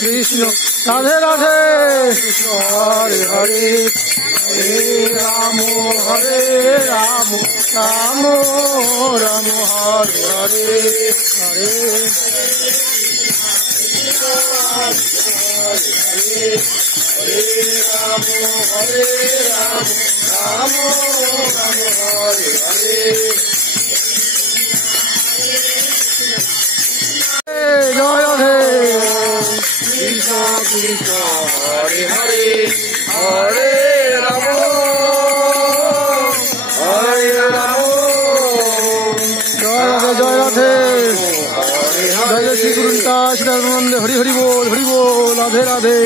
कृष्ण राधे राधे कृष्ण हरे हरे हरे राम राम राम हरे हरे हरे हरे राम हरे राम राम हरे हरे जय राधे कृष्ण कृष्ण हरे हरे हरे राम जय राधे जय राधे जय जय श्री गुरु श्रीरानंद हरि हरि बोल राधे राधे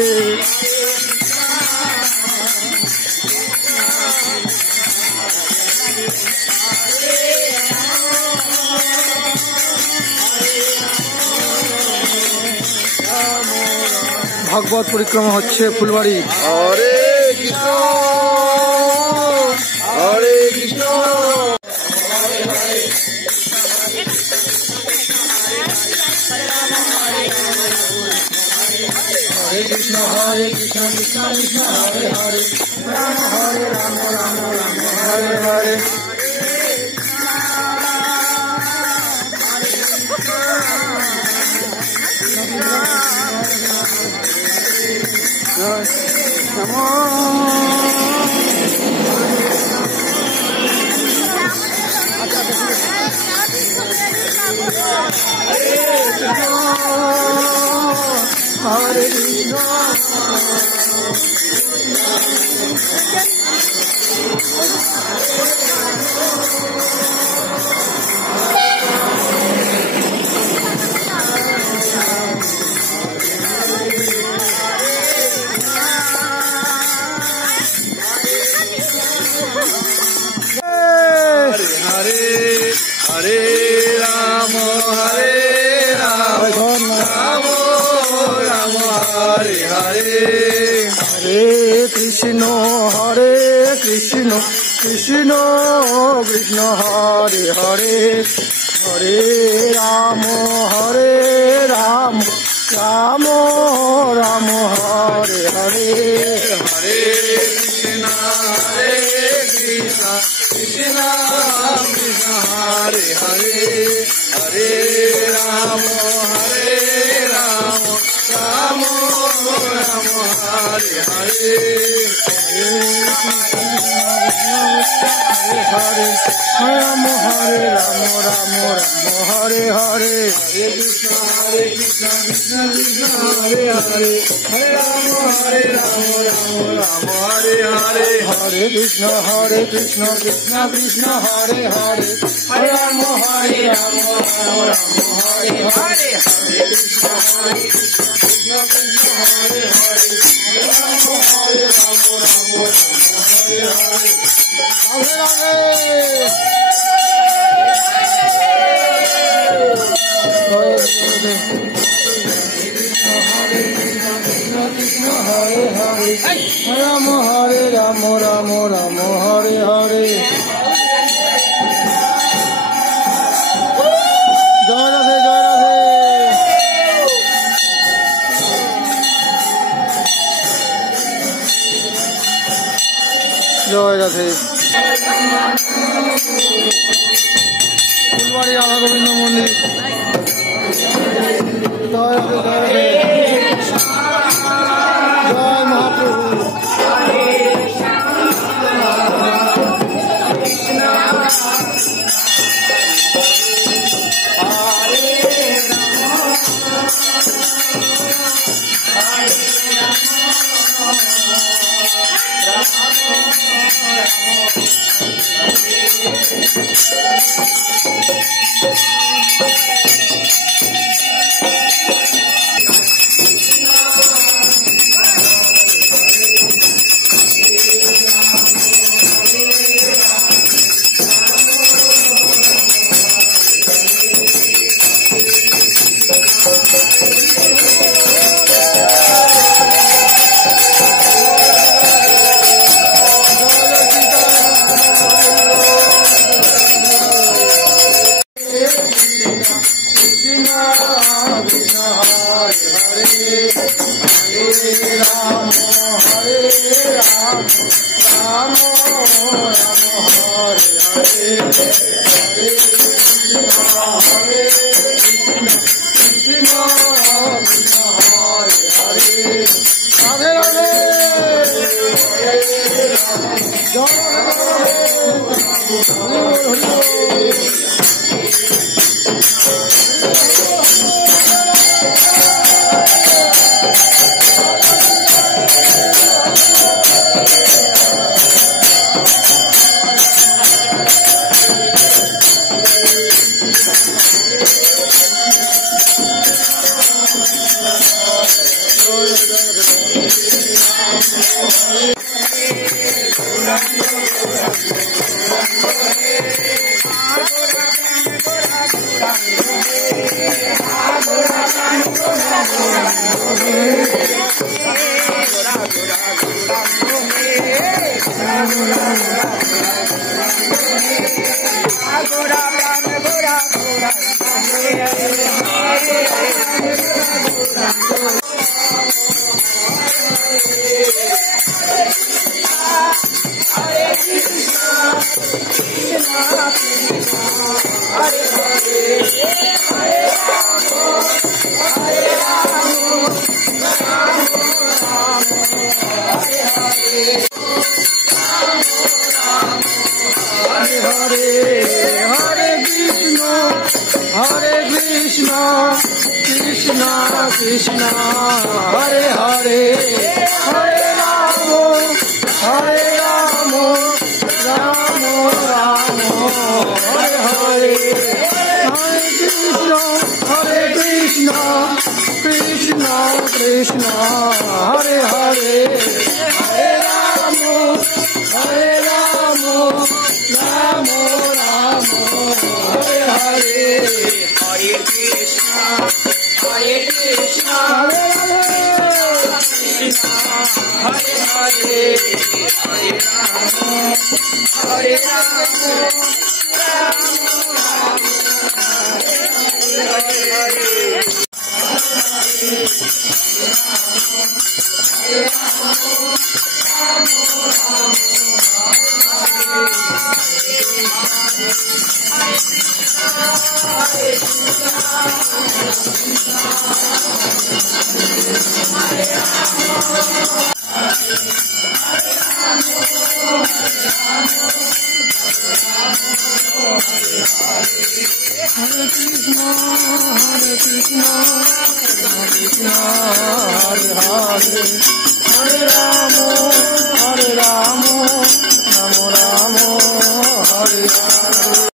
भागवत परिक्रमा होच्छे फुलबाड़ी हरे कृष्ण हरे कृष्ण हरे कृष्ण कृष्ण कृष्ण हरे हरे राम राम हरे हरे हरे हरे राम राम राम हरे हरे हरे कृष्ण कृष्ण कृष्ण हरे हरे हरे राम राम राम हरे हरे हरे कृष्ण कृष्ण कृष्ण हरे हरे हरे राम राम राम हरे हरे हरे राम राम हरे हरे हरे कृष्ण कृष्ण कृष्ण हरे हरे हरे राम राम हरे हरे हरे कृष्ण कृष्ण कृष्ण हरे हरे हरे राम राम हरे हरे हरे कृष्ण कृष्ण कृष्ण हरे हरे हरे राम हरे हरे हरे राधे राम हरे राम हरे हरे जय राधे जय राधे फुलबाड़ी राधा गोविंद मंदिर जय राधे जय महाप्रभु Krishna Hare Hare Hare Ramo Hare Ramo Ramo Ramo Hare Hare Hare Krishna Krishna Krishna Hare Hare Hare Ramo Hare Ramo Ramo Ramo Hare Hare Hare Krishna Hare Krishna Hare Hare Hare Ramo Hare Ramo